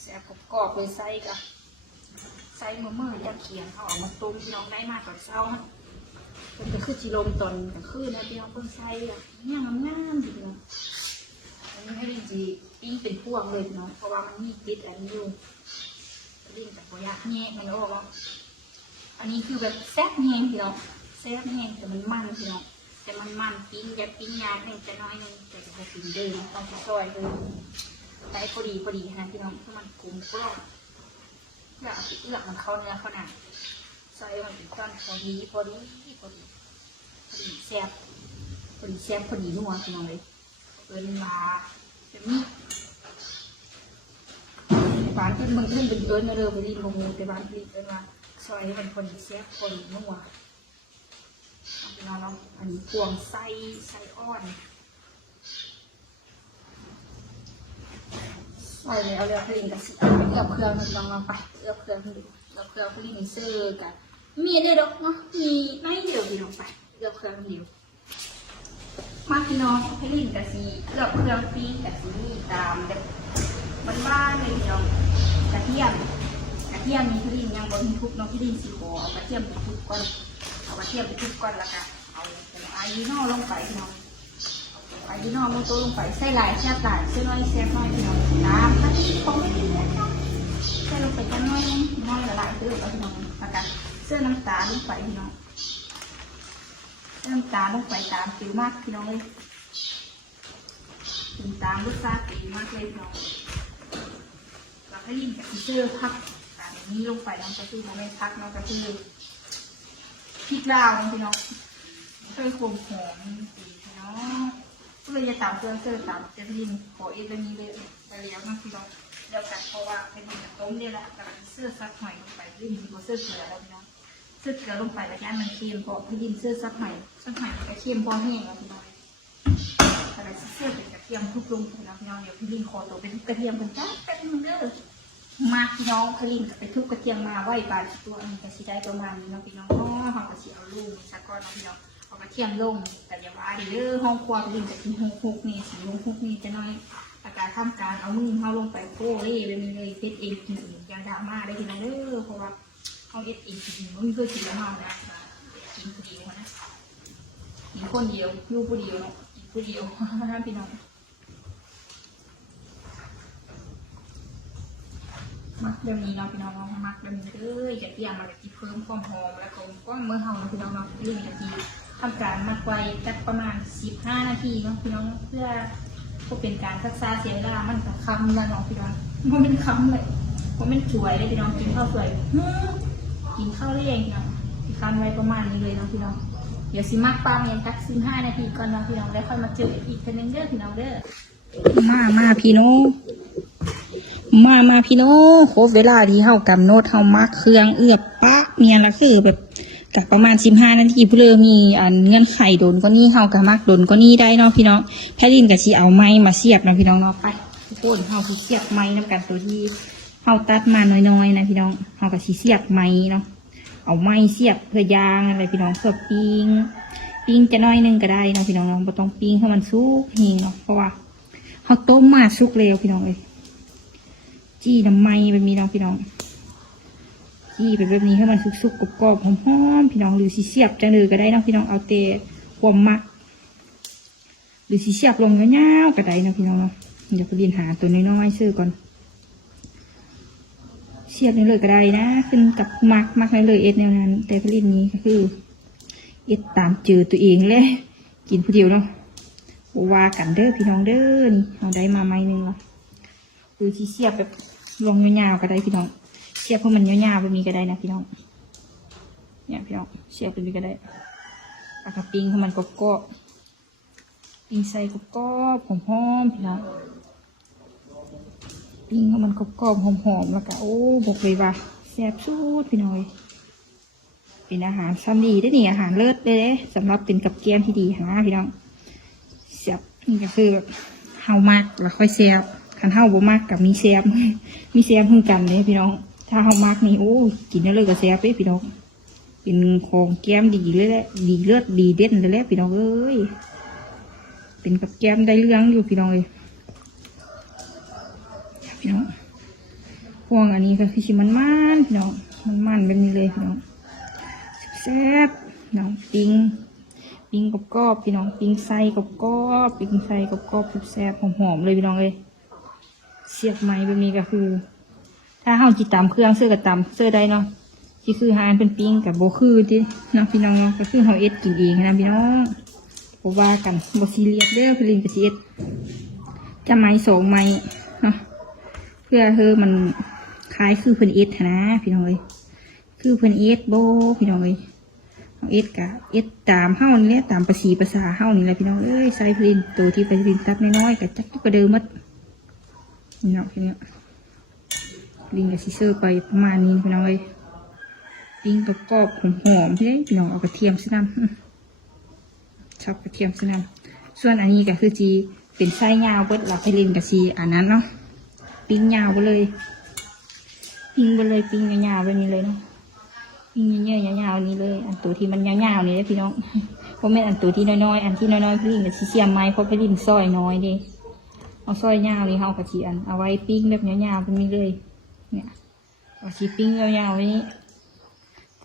แซ่บกรอบเลยใส่กับใส่มืออยากเขียนเอาออกมาต้มพี่น้องได้มากกว่าเช้า มันก็คือจีลมตอนกลางคืนนะพี่น้องเพิ่งใช้แบบย่างงามๆดีเนาะอันนี้ให้ดีจีปิ้งเป็นพวงเลยพี่น้องเพราะว่ามันมีติดอันนี้อยู่ดิ้นจากหัวยาแง่มันออกว่าอันนี้คือแบบแซ่บแห้งพี่น้องแซ่บแห้งแต่มันมันพี่น้องแต่มันปิ้งจะปิ้งยากหนึ่งจะน้อยหนึ่งแต่จะปิ้งเดิมต้องซอยเลยแต่พอดีนะพี่น้องเพราะมันกลมกล่อมเพื่อเอาไปเอื้อมันเข้าเนื้อเข้าหนังซอยมันเป็นก้อนพอดีแซ่บพอดีนัวพี่น้องเลยเอิ้นมาแบบนี้หวานขึ้นเบิ่งขึ้นเป็นเอิ้นมาเลยไปรีบลงมือแต่หวานรีบเอิ้นมาซอยให้มันพอดีแซ่บพอดีนัวพี่น้องอันนี้พวงไส้อ่อนเอาเลยเอาเรือพลินกับสีเอาเอือบเครื่องมันลองไปเอือบเครื่องดูเอือบเครื่องพลินเซอร์กันมีได้ดอกเนาะมีไม่เดียวพี่น้องไปเอือบเครื่องเดียวมาพี่น้องพลินกับสีเอือบเครื่องปีกับสีตามแบบบ้านๆเลยพี่น้องกระเทียมมีพลินยังบนทุบน้องพลินสีหัวเอากระเทียมไปทุบก่อนแล้วก็เอาอายีนอลงไปพี่น้องอายีนอมันตัวลงไปใส่หลายแซ่บหลายใส่น้อยแซ่บน้อยพี่น้องน้ำถ้าที่เขาไม่ได้แล้วใส่ลงไปกันน้อยละลายตัวพี่น้องแล้วก็เสื้อน้ำตาลลงไปพี่น้องน้ำตาลลงไปตามผิวมากพี่น้องเลยถึงตามรสชาติผิวมากเลยพี่น้องแล้วก็ยิ่งกับเสื้อพักแบบนี้ลงไปน้องก็คือมันไม่พักน้องก็คือพริกลาวพี่น้องเคยข่มหอมดีพี่น้องก็เลยจะตามเสื้อตามจะรินขอเองแบบนี้เลยไปเลี้ยงนะพี่น้องเดี๋ยวกันเพราะว่าเป็นแบบต้มเนี่ยแหละแต่เสื้อซักหอยลงไปรินดีกว่าเสื้อเกลือแล้วพี่น้องเสื้อเกลือลงไปแล้วย่ามันเค็มพอพี่รินเสื้อซักหอยมันก็เค็มพอแห้งแล้วพี่น้องแต่เสื้อเป็นกระเทียมทุบลงพี่น้องเดี๋ยวพี่รินขอตัวเป็นกระเทียมกันจ้าเป็นมึงเด้อมาพี่น้องพลินกับไปทุบกระเทียมมาไหวปลาตัวอันนี้ก็สิได้ประมาณนี้เนาะพี่น้องห้องกระเทียมลูกสักก้อนเนาะพี่น้องเอากระเทียมลงแต่อย่าว่าดิห้องครัวพลินกับที่หกนี่สีหกนี่จะน้อยอาการทำการเอามือเข้าลงไปโค้เล่เลยเลยเพ็ดเองกินเองยังดราม่าได้พี่น้องเด้อเพราะว่าเขาเอ็ดเองกินมันเคยกินแล้วมานะกินคนเดียวนะกินคนเดียวอยู่คนเดียวเนาะกินคนเดียวนะพี่น้องมักเดี๋ยวนี้เนาะพี่น้องมักเดี๋ยวนี้จะเตรียมมาจะเพิ่มความหอมแล้วก็เมื่อเฮาพี่น้องเรื่องจะทำการมักไว้จักประมาณ15 นาทีเนาะพี่น้องเพื่อเป็นการรักษาเสียเวลามันจะคำแล้วเนาะพี่น้องมันเป็นคำเลยมันเป็นสวยเลยพี่น้องกินข้าวสวยกินข้าวเลี้ยงเนาะคันไว้ประมาณนี้เลยเนาะพี่น้องเดี๋ยวสิมักปังอย่างจัก15 นาทีก่อนเนาะพี่น้องแล้วค่อยมาเจออีกทีนึงเด้อพี่น้องเด้อมาพี่น้องมาพี่น้องครบเวลาที่เฮากำหนดเฮามักเครื่องเอือบปะเมียละคือแบบกับประมาณ15 นาทีเพื่อมีเงื่อนไขโดนก็นี่เฮากะมักโดนก็นี่ได้เนาะพี่น้องแพทย์ลินกับชีเอาไม้มาเสียบนะพี่น้องเนาะไปทุกคนเฮาสิเสียบไม้นำกันตัวที่เฮาตัดมาน้อยๆนะพี่น้องเฮากับชีเสียบไม้เนาะเอาไม้เสียบเพื่อย่างอะไรพี่น้องเพื่อปิ้งจะน้อยนึงก็ได้นะพี่น้องเนาะบ่ต้องปิ้งให้มันสุกเฮงเนาะเพราะว่าเฮาต้มมาสุกเร็วพี่น้องเลยจี้น้ำไม้แบบนี้น้องพี่น้องจี้เป็นแบบนี้ให้มันสุกๆกรอบๆหอมๆพี่น้องหรือสีเสียบจังเลยก็ได้น้องพี่น้องเอาเตะความมักหรือสีเสียบลงเงาๆก็ได้น้องพี่น้องเนาะเดี๋ยวไปเรียนหาตัวน้อยๆซื้อก่อนเสียบนี่เลยก็ได้นะขึ้นกับมักเลยเอ็ดแนวนั้นแต่ผลิตนี้ก็คือเอ็ดตามเจอตัวเองเลยกินผู้เดียวเนาะว่ากันเด้อพี่น้องเด้อนี่เอาได้มาไม้นึงแล้วหรือสีเสียบแบบลงยาวๆก็ได้พี่น้องเสียบเพราะมันยาวๆแบบนี้ก็ได้นะพี่น้องเนี่ยพี่น้องเสียบแบบนี้ก็ได้ปากกระปิ้งเพราะมันกรอบปิ้งใส่กรอบหอมๆพี่น้องปิ้งเพราะมันกรอบหอมๆแล้วก็โอ้บอกเลยว่าแซ่บสุดพี่น้องเป็นอาหารซ้ำดีได้นี่อาหารเลิศเลยสำหรับเป็นกับแกล้มที่ดีนะพี่น้องเสียบนี่ก็คือแบบเฮามากแล้วค่อยเสียบขันเฮาบ่มากกับมีแซมพึ่งกันเลยพี่น้องถ้าเฮามากนี่โอ้กินได้เลยกับแซมเลยพี่น้องเป็นของแก้มดีเลยแหละดีเลือดดีเด่นเลยแหละพี่น้องเอ้ยเป็นกับแก้มได้เรื่องอยู่พี่น้องเลยพี่น้องพวงอันนี้ก็คือชิมันพี่น้องมันแบบนี้เลยพี่น้องแซ่บ น้องปิ้งกรอบพี่น้องปิ้งไส้กรอบปิ้งไส้กรอบแซ่บหอมๆเลยพี่น้องเลยเสียบไม้แบบนี้ก็คือ ถ้าเฮาจิตามเครื่องเสื้อกับตำเสื้อได้เนาะที่คือหานเป็นปิ้งกับโบคือที่น้องพี่น้องเนาะก็คือเฮาเอ็ดกินเองนะพี่น้องบ่ว่ากันบ่ซีเรียสเด้อพี่ลินกับซีเอ็ดจะไม้สองไม้เนาะเพื่อมันคล้ายคือเพิ่นเอ็ดนะพี่น้องเลยคือเพิ่นเอ็ดโบพี่น้องเลยเอ็ดกะเอ็ดตามเฮ้านี่แหละตามภาษาเฮ้านี่แหละพี่น้องเอ้ยใส่พลินตัวที่ไปพลินตัดน้อยๆกับจักกระเดิมมัดนี่เนาะพี่เนี้ยลินกับซีเซอร์ไปประมาณนี้พี่น้องเอ้ยปิ้งกรอบๆหอมๆพี่น้องเอากระเทียมใส่น้ำชอบกระเทียมใส่น้ำส่วนอันนี้ก็คือจีเป็นไส้ยาวเบิดเราไปลินกับซีอันนั้นเนาะปิ้งยาวไปเลยปิ้งยาวๆแบบนี้เลยเนาะปิ้งเยอะๆยาวๆนี้เลยอันตัวที่มันยาวๆนี่เลยพี่น้องเพราะไม่อันตัวที่น้อยๆอันที่น้อยๆพี่ลินกับซีเสียมไม้เพราะพี่ลินซอยน้อยดิเอาซอยยาวนี่เขากระเทียมเอาไว้ปิ้งแบบยาวๆแบบนี้เลยเนี่ยเอาชีปิ้งยาวๆนี้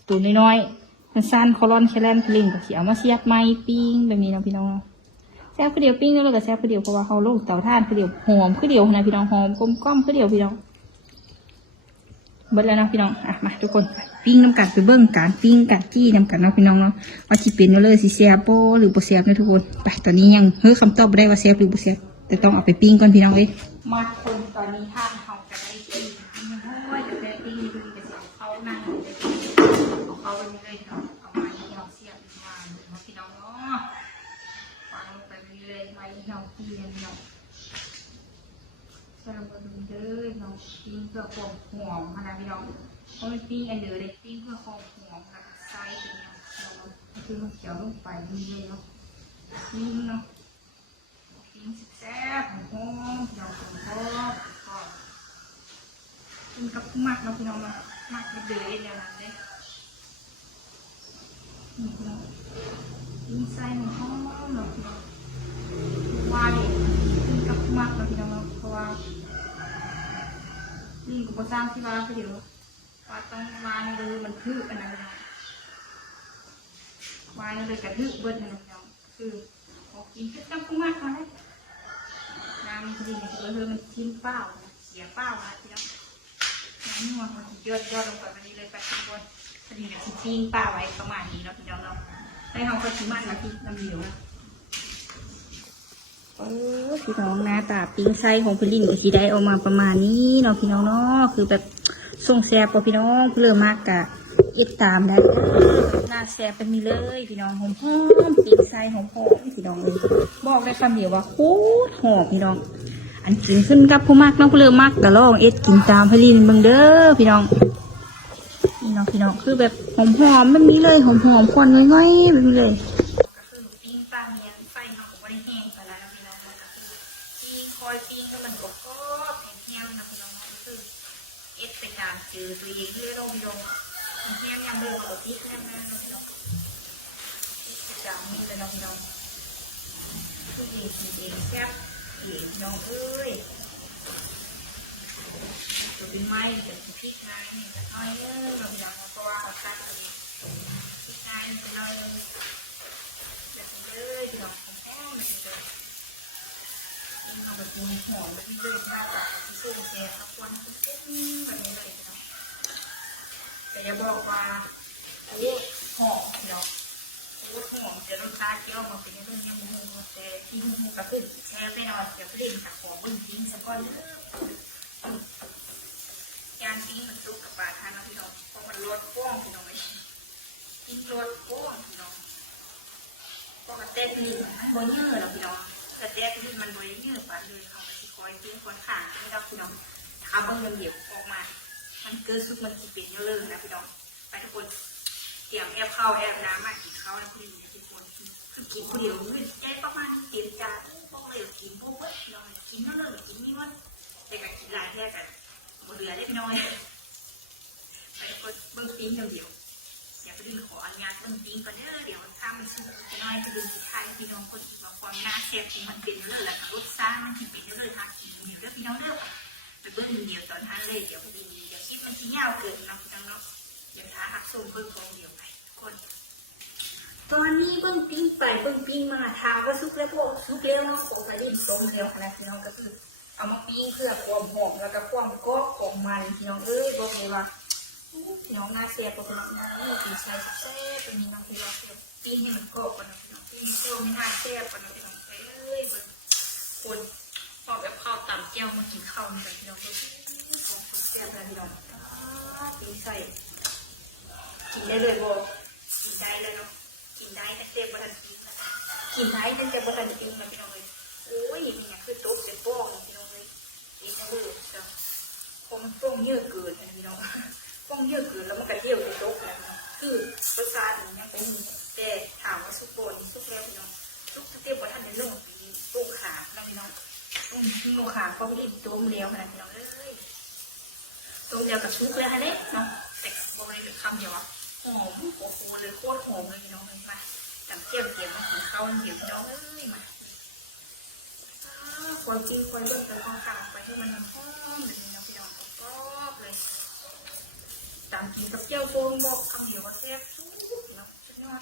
ตัวน้อยๆมันสั้นคอลอนแคลนพี่ลินกับสีเอามาเสียบไม้ปิ้งแบบนี้เนาะพี่น้องแซ่บคือเดียวปิ้งแล้วก็แซ่บคือเดียวเพราะว่าเขาลงเตาถ่านคือเดียวหอมคือเดียวนะพี่น้องหอมกลมกล่อมคือเดียวพี่น้องเบิดแล้วนะพี่น้องอ่ะมาทุกคนปิ้งน้ำกัดไปเบิ้งการปิ้งกัดจี้น้ำกัดเนาะพี่น้องเนาะว่าจีเป็นเลยสิเสียบหรือบ่เสียบนะทุกคนไปตอนนี้ยังคำตอบไม่ได้ว่าเสียบหรือบ่เสียบแต่ต้องเอาไปปิ้งก่อนพี่น้องเอ้ยมาคนตอนนี้ท่านเขาจะได้ปิ้งห้อยจะได้ปิ้งดูจะเสียเขานั่งเลยเอาเขาไปเลยเอามาที่เราเสียบมาพี่น้องเนาะวางลงไปเลยไว้เราปิ้งเนาะใส่ลงไปเด้อน้องปิ้งเพื่อความหอมนะพี่น้องเพราะมันปิ้งอันเดียวเลยปิ้งเพื่อความหอมกับไส้เนี่ยเราคือมันเขียวลงไปเลยเนาะปิ้งเนาะปิ้งแซ่บหอมเดี๋ยวผมก็กินกับมักเนาะพี่น้องเนาะมักเดือดๆอย่างนั้นเลยนี่พี่น้องปิ้งไส้หอมเนาะพี่น้องว่าดิกินกับมักเนาะพี่น้องเนาะเพราะว่านี่กูก็สร้างที่ร้านไปเดี๋ยวว่าต้องวางเลยมันทึบอันนั้นนะวางเลยกระทึบเบิ้ลนะพี่น้องคือพอกินก็ต้องมากมาเลยน้ำพอดีเนี่ยคือมันชิ้นเปล่าเสียเปล่านะพี่น้องน้ำนวลมันยอดลงไปวันนี้เลยไปทุกคนพอดีเนี่ยชิ้นเปล่าไว้ประมาณนี้เนาะพี่น้องเนาะให้เขาก็ชิ้นมันมาที่น้ำเหนียวนะพี่น้องหน้าตาปิ้งไส้ของพลินก็สีได้ออกมาประมาณนี้เนาะพี่น้องเนาะคือแบบส่งแซ่บกว่าพี่น้องเริ่มมากกะอิดตามได้หน้าแซ่บเป็นมีเลยพี่น้องหอมปิ้งไส้หอมพี่น้องเลยบอกได้คำเดียวว่าโคตรหอมพี่น้องอันกินขึ้นกับผู้มากน้องเริ่มมากกะลองเอ็ดกินตามพลินเบิ่งเด้อพี่น้องพี่น้องคือแบบหอมแบบนี้เลยหอมควันง่อยๆแบบนี้เลยปิ้งก็มันก็แห้งๆนะพี่น้องคือเอ็ดไปตามจืดตัวเองเลยเราพี่น้องแห้งยังเดิมเอาที่แห้งนะพี่น้องจำนี่เลยนะพี่น้องคือเองแซ่บเองน้องเอ้ยตัวเป็นไม้จะพริกไงจะน้อยเราพี่น้องเพราะว่าเอาตั้งตัวนี้พริกไงจะน้อยจะเลยพี่น้องแห้งเลยเอาไปกินหอมแล้วที่เลือกหน้าตาที่สู้แกครับวันที่เส้นแบบนี้เลยเนาะแต่จะบอกว่าโอ้หอมเนาะโอ้หอมจะรสชาติเกี่ยวมาเป็นเรื่องยังมูแต่ที่มูก็คือแช่ไปหน่อยเดี๋ยวเล่นกับหอมบึ้งทิ้งสักก้อนยานทิ้งมันซุกกับปลาทานนะพี่น้องเพราะมันรสก้องพี่น้องไม่ทิ้งรสก้องพี่น้องก็กระเต้นนี่บนเยื่อเราพี่น้องกระเตะที่มันบริเวณปานเลยเขาไปคอยทิ้งคนขาไม่ได้พี่น้องทำเบิ่งเดี่ยวออกมามันเกิดสุดมันจีเป็นเยอะเลยนะพี่น้องไปทุกคนเตรียมแอบข้าวแอบน้ำมากินข้าวนะพี่ทุกคนคือกินคนเดียวไม่ได้ประมาณเต็มจานพวกเลยกินพวกเว้ยพี่น้องกินเยอะเลยกินนี่มันแต่การกินหลายแค่กันหมดเรือได้พี่น้องไปทุกคนเบิ่งปิ้งเดียวอย่าไปดึงขออนุญาตเบิ่งปิ้งก่อนเด้อเดี๋ยวถ้ามันสุกน้อยจะดึงสุดท้ายพี่น้องคนมาความน่าเสียบมันเป็นเรื่องแหละรสชาติมันเป็นเรื่องทางกินเดี๋ยวพี่น้องเด้อไปเบิ่งเดียวตอนทานเลยเดี๋ยวพอดีเดี๋ยวคลิปมันที่ยาวเกินนะพี่น้องเนาะเดี๋ยวท้าหักส้มเบิ่งกองเดียวไปทุกคน บิ่งปิ้งไปเบิ่งปิ้งมาทางว่าซุกแล้วพวกซุกแล้วน้องของกระดิ่งส้มแล้วนะพี่น้องก็คือเอามาปิ้งเพื่อความหอมแล้วก็ความกรอบของมันพี่น้องบอกเลยว่าพี่น้องน่าเสียบกว่าพี่น้องนะกินใส่แซ่บเป็นน้องพี่น้องปิ้งให้มันกรอบกว่าพี่น้องปิ้งเจียวไม่น่าแซ่บกว่าพี่น้องคนพอแบบข้าวตำเจียวมากินข้าวนี่พี่น้องแซ่บเลยพี่น้องปิ้งใส่กินได้เลยบอกกินได้แล้วเนาะกินได้แต่เต็มบันกินกินได้แต่เต็มบันกินมันพี่น้องเลยโอ้ยมันอย่างคือโต๊ะเป็นป้องพี่น้องเลยกินได้เลยจ้ะคงป้องเยอะเกินพี่น้องป้องเยอะเกินแล้วมันกระเดี่ยวในโต๊ะนะคือรสชาติยังเป็นแต่ถามว่าสุกโบนสุกแล้วพี่น้องสุกเต็มบันทันในโลกนี้ลูกขาแล้วพี่น้องลูกขาก็ไม่ได้ต้มเลี้ยวขนาดพี่น้องเลยต้มเลี้ยวกับซุกเลยฮะเนี่ยเนาะแต่บอกเลยคำเดียวอ่ะหอมโอ้โหเลยโคตรหอมเลยพี่น้องเลยมาจำเจียวเกี่ยวมากินข้าวเกี่ยวพี่น้องเลยมาคอยกินคอยเลือกเลยข้าวขาไปให้มันหอมเลยพี่น้องพี่น้องกรอบเลยจำกินกับเจียวโฟมบอกคำเดียวว่าแซ่บสุดเนาะสุดยอด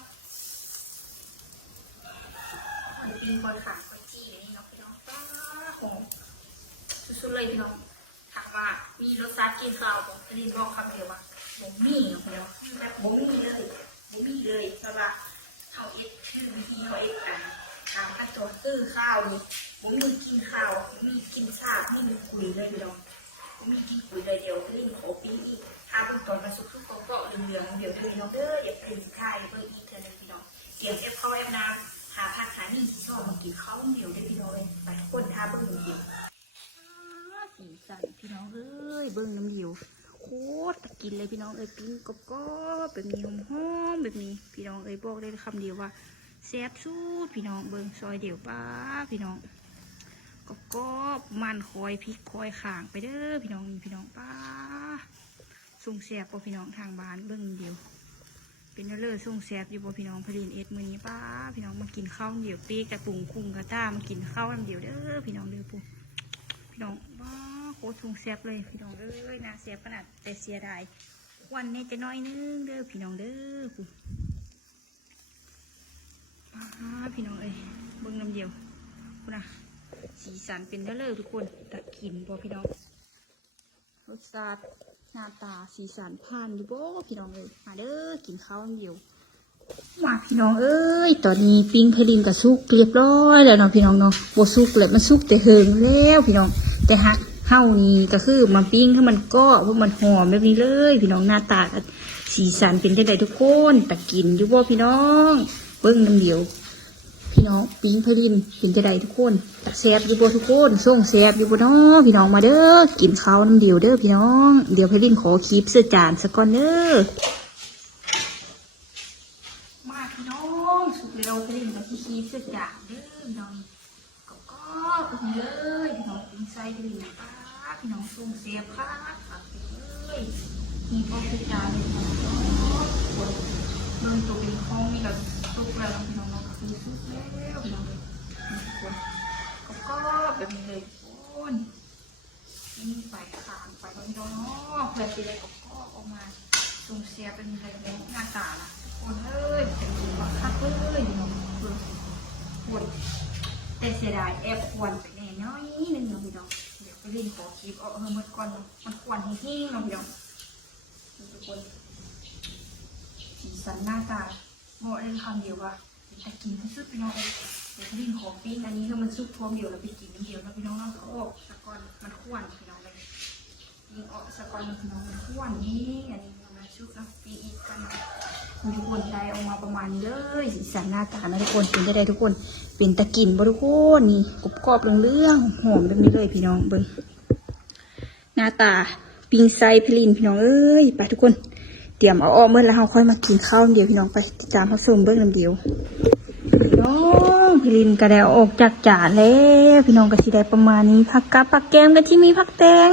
คอยกินคอยขาคอยจี้เลยนี่เนาะพี่น้องหอมสุดๆเลยพี่น้องถามว่ามีรสชาติกินข้าวบอกรีบบอกคำเดียวว่าบ่มีเนาะแบบบ่มีเลยเพราะว่าเขาเอ็ดคือวิธีเขาเอ็ดกันตามขั้นตอนคือข้าวนี่บ่มีกินข้าวมีกินชาไม่มีกุยเลยพี่น้องบ่มีกินกุยเลยเดียวลิ้นขอปีอีกถ้าเป็นตอนมาสุกทุกเกาะเหลืองๆเดี๋ยวพี่น้องอย่าเป็นไข่เบอร์อีกเท่านั้นพี่น้องเดี๋ยวเข้าแอมน้ำหาผักหานี่ที่ชอบมากินข้าวเดียวได้พี่น้องเลยไปคนทาเบิ้งน้ำเดียวสีสันพี่น้องเบิ้งน้ำเดียวโคตรกินเลยพี่น้องปิ้งกรอบๆแบบนี้หอมๆแบบนี้พี่น้องบอกได้คำเดียวว่าแซ่บสุดพี่น้องเบิ้งซอยเดียวป้าพี่น้องกรอบๆมันคอยพริกคอยข่างไปเด้อพี่น้องป้าส่งแซ่บพี่น้องทางบ้านเบิ้งเดียวเป็นเลือดส่งแซ่บอยู่บ่พี่น้องผลิตเอ็ดมือนี้ป้าพี่น้องมากินข้าวเดียวปีกระปุงคุ้งกระต้ามากินข้าวเดียวเด้อพี่น้องเด้อปุ๊พี่น้องว้าโคตรส่งแซ่บเลยพี่น้องนะแซ่บขนาดแต่เสียดายวันนี้จะน้อยนึงเด้อพี่น้องเด้อปุ๊พี่น้องเบิ้งน้ำเดียวคุณนะสีสันเป็นเลือดทุกคนตะกินบ่พี่น้องรสชาติหน้าตาสีสันผ่านอยู่บ่พี่น้องมาเด้อกินข้าวเดียวมาพี่น้องตอนนี้ปิ้งเพลินกับซุกเรียบร้อยแล้วเนาะพี่น้องเนาะโบซุกเลยมันซุกแต่เฮิงแล้วพี่น้องแต่ฮักเฮ้านี่ก็คือมาปิ้งให้มันก็ว่ามันหอมแบบนี้เลยพี่น้องหน้าตาสีสันเป็นได้ทุกคนตะกินอยู่บ่พี่น้องเบิ้งน้ำเดียวพี่น้องปิ้งเพลินเป็นได้ทุกคนตักแซ่บอยู่บ่ทุกคนส่งแซ่บอยู่บ่เนาะพี่น้องมาเด้อกินข้าวน้ำเดียวเด้อพี่น้องเดี๋ยวเพลินขอคลิปเสื้อจานสักก่อนเด้อมาพี่น้องสุกเร็วเพลินกับคลิปเสื้อจานเด้อพี่น้องก็เป็นเลยพี่น้องปิ้งไส้เพลินป้าพี่น้องส่งแซ่บค่ะเลยมีพอเสื้อจานเลยเบิ่งตัวเป็นข้องมีกับสุกแล้วพี่น้องคือสุกแล้วพี่น้องเลยคนก็แบบนี้เลยคนนี่ไปขางไปพี่น้องเพื่อที่ได้ก็ออกมาส่งเสียเป็นอะไรเป็นหน้าตาละคนเป็นบักคักเลยพี่น้องคนแต่เสียดายแอบควันไปแน่น้อยนึงน้องพี่น้องเดี๋ยวไปเล่นขอคลิปเอาเมื่อก่อนมันควันแห้งน้องพี่น้องทุกคนสีสันหน้าตาเหมาะเล่นคำเดียวว่าแต่กินที่สุดพี่น้องเดี๋ยววิ่งของปิ้งอันนี้ถ้ามันซุปพร้อมเดียวเราไปกินน้ำเดียวแล้วพี่น้องเราก็ออกสะกอนมันข้วนพี่น้องเลยยิงออกสะกอนพี่น้องมันข้วนนี่อันนี้มันซุปแล้วปีอีกกันทุกคนได้ออกมาประมาณนี้เลยสีสันหน้าตานะทุกคนเป็นได้ทุกคนเป็นตะกินบ่ทุกคนนี่กรอบๆเรื่องหอมแบบนี้เลยพี่น้องเบิ้งหน้าตาปิ้งไส้พลินพี่น้องไปทุกคนเตรียมเอาออกเมื่อแล้วเราค่อยมากินข้าวเดียวพี่น้องไปติดตามรับชมเบื้องน้ำเดียวพี่น้องพี่ลินกระเดาออกจากจานแล้วพี่น้องก็สิได้ประมาณนี้ผักกาดผักแกมก็ที่มีผักแตง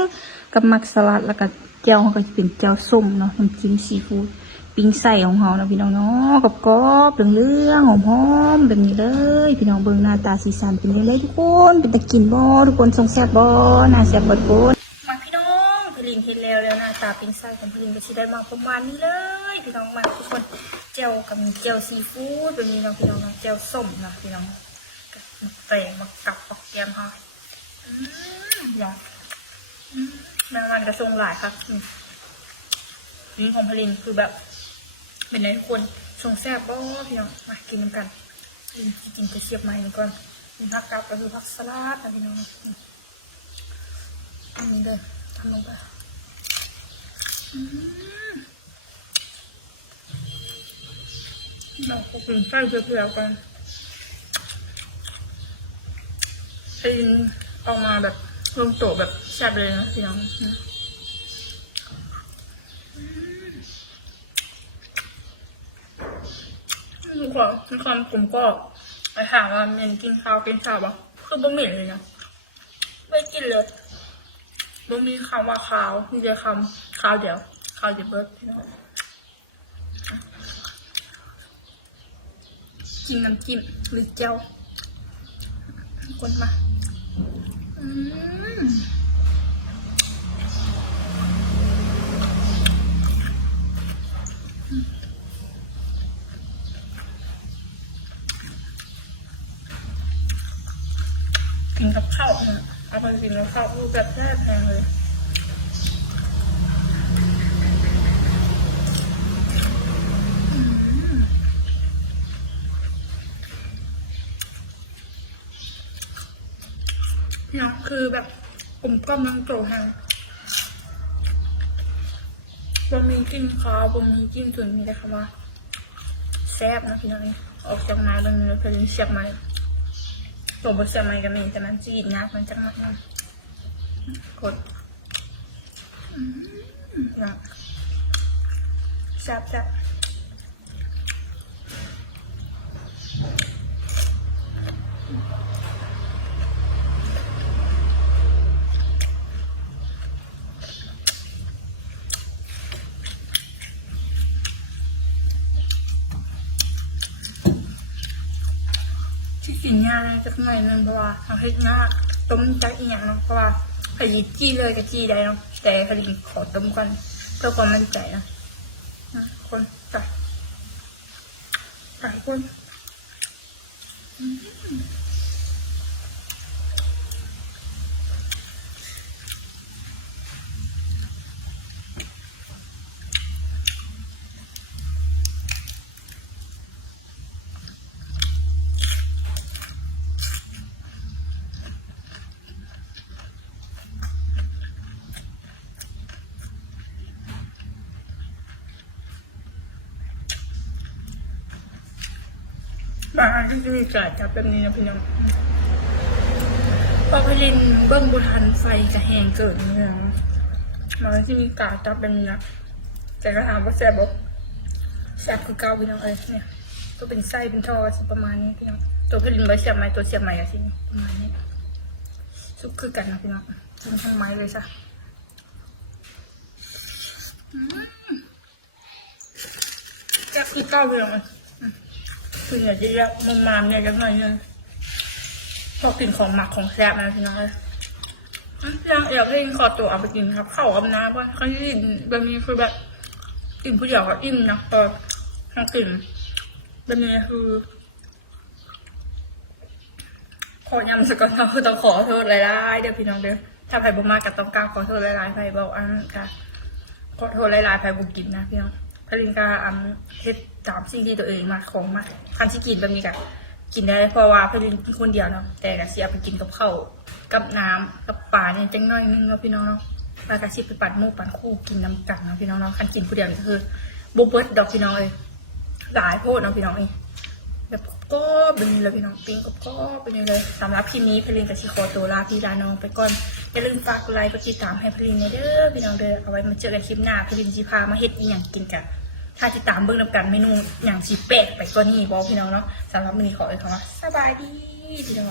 กับมักสลัดแล้วก็เจียวก็จะเป็นเจียวส้มเนาะน้ำจิ้มซีฟู้ดปิ้งไส้ของเรานะพี่น้องเนาะกรอบๆเรื่องหอมๆแบบนี้เลยพี่น้องเบื้องหน้าตาสีสันเป็นเลยทุกคนเป็นตะกินบ่ทุกคนทรงแซ่บบ่น่าแซ่บบ่ทุกคนมาพี่น้องพี่ ลินเห็นแล้วหน้าตาเป็นไส้ของพลินก็จะได้มาประมาณนี้เลยพี่น้องมาทุกคนเจลกับมีเจลซีฟู้ดแบบนี้เนาะพี่น้องเจลส้มนะพี่น้องมาแตงมากับปักแกมค่ะอยากแมงวันกระทรงหลายครับนี่ของพลินคือแบบเป็นอะไรทุกคนทรงแซ่บบ้พี่น้องมากินกันกินกระเทียมใหม่ก่อนมีผักกับก็คือผักสลัดนะพี่น้องอันนี้เลยทำลงไปเราก็กินไส้เปรี้ยวๆกันกินออกมาแบบลงโต๊ะแบบแซ่บเลยนะพี่น้องมีความกลมก็ไปถามว่าเมนกินข้าวกินข้าวปะคือบะหมี่เลยนะไม่กินเลยบะหมี่คำว่าข้าวมีแต่คำข้าวเดียวเบิร์ดพี่น้องกินน้ำจิ้มหรือเจ้าคนมากินกับข้าวเนี่ยเอาไปกินกับข้าวคือแบบแซ่บแพงเลยเนี่ยคือแบบผมก็มังโกรธฮะบะหมี่กินข้าวบะหมี่กินส่วนมีแต่คำว่าแซ่บนะพี่น้องออกจากมาบะหมี่แล้วเพลินเสียบไหมตัวบะเสียบไหมก็มีแต่มันจีดงักมันจังมากนะกดแซ่บที่กินยากเลยจากหน่อยนึงเพราะว่าเขาให้ยากต้มจากอีกอย่างเนาะเพราะว่าผลิตจี้เลยกับจี้ได้เนาะแต่ผลิตขอต้มก่อนเพื่อความมั่นใจนะคนใส่คนบางอันก็จะมีกาดจับแบบนี้นะพี่น้องพอผลิตเบิ้งบุทันไฟจะแห้งเกิดเนี่ยมันก็จะมีกาดจับแบบนี้นะแต่ก็ถามว่าแซ่บบอกแซ่บคือเก้าพี่น้องเนี่ยก็เป็นไส้เป็นท่อประมาณนี้พี่น้องตัวผลิตใบเสียบไม้ตัวเสียบไม้อะสิประมาณนี้ซุปคือกันนะพี่น้องกินทั้งไม้เลยจ้ะแซ่บคือเก้าพี่น้องคืออยากจะเรียกมันเนี่ยจังหน่อยนึงพอกินของหมักของแซ่บนะพี่น้องอยากให้ขอตัวเอาไปกินครับเข้ากับน้ำว่าเขาที่แบบนี้คือแบบกินผู้เดียวก็อิ่มนะตอนทางกลิ่นแบบนี้คือขอยำสกอตเราคือต้องขอโทษหลายๆเดี๋ยวพี่น้องเด้อถ้าไผ่บุมากับต้องกล้าขอโทษหลายๆไผ่บอกอันค่ะขอโทษหลายๆไผ่บุกินนะพี่น้องพลินกาเฮ็ดตามสิ่งที่ตัวเองมาของมาคันที่กินแบบนี้กันกินได้เพราะว่าพลินกินคนเดียวเนาะแต่ก็เสียไปกินกับข้าวกับน้ำกับปลาเนี่ยจังน้อยนึงเนาะพี่น้องเนาะปลากระชิบไปปั่นหมูปั่นคู่กินน้ำกันเนาะพี่น้องเนาะคันกินผู้เดียวก็คือบุบเบิดดอกพี่น้องเลยหลายโพดเนาะพี่น้องแบบก็เป็นเลยพี่น้องปิ้งก็เป็นเลยสำหรับคลิปนี้พลินกับชิโคโตลาพี่ลาน้องไปก่อนอย่าลืมฝากกดไลค์กดติดตามให้พลินเด้อพี่น้องเด้อเอาไว้มาเจอกันคลิปหน้าพลินจีพามาเฮ็ดอีหยังกินกันถ้าติดตามเบื้องนำกันเมนูอย่างสีแปลกไปกว่านี้บอกพี่น้องเนาะสำหรับมื้อนี้ขอเลยค่ะว่าสบายดีพี่น้อง